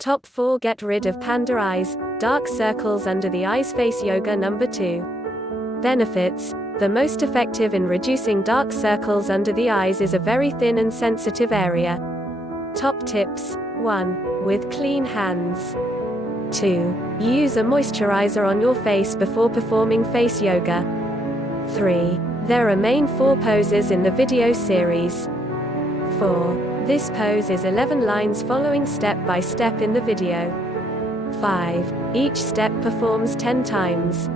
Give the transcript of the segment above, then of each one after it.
Top 4 Get rid of panda eyes, dark circles under the eyes. Face yoga number 2. Benefits. The most effective in reducing dark circles under the eyes is a very thin and sensitive area. Top tips. 1. With clean hands. 2. Use a moisturizer on your face before performing face yoga. 3. There remain 4 poses in the video series. 4. This pose is 11 lines following step by step in the video. 5. Each step performs 10 times.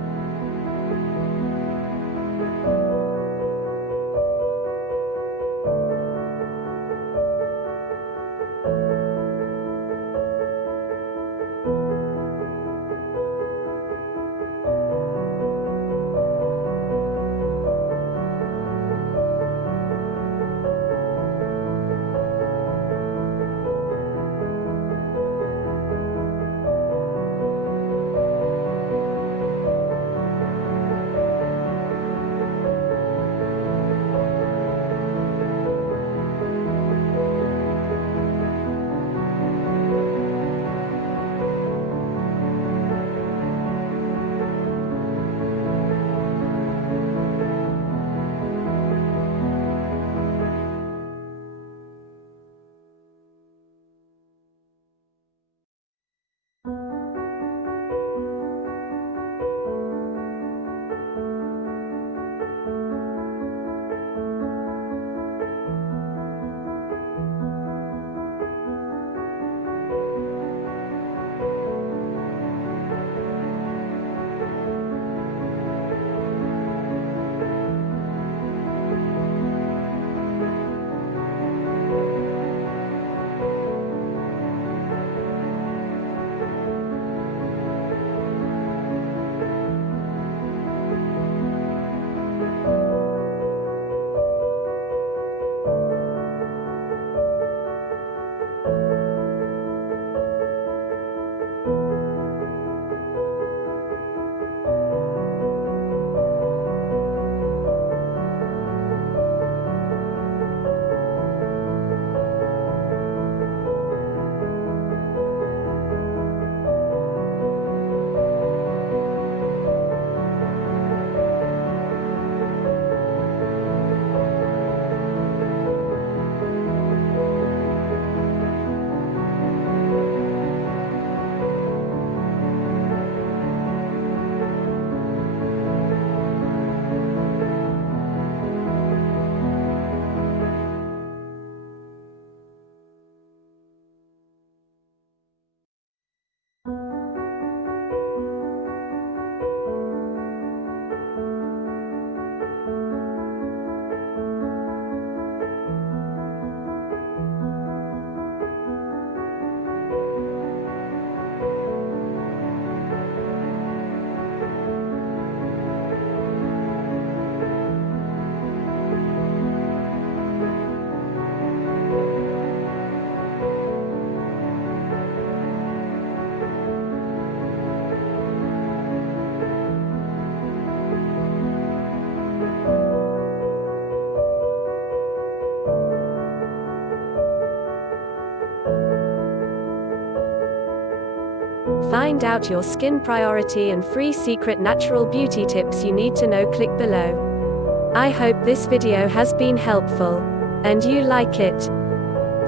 Find out your skin priority and free secret natural beauty tips you need to know. Click below. I hope this video has been helpful, and you like it.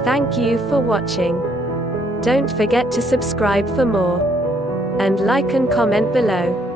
Thank you for watching. Don't forget to subscribe for more, and like and comment below.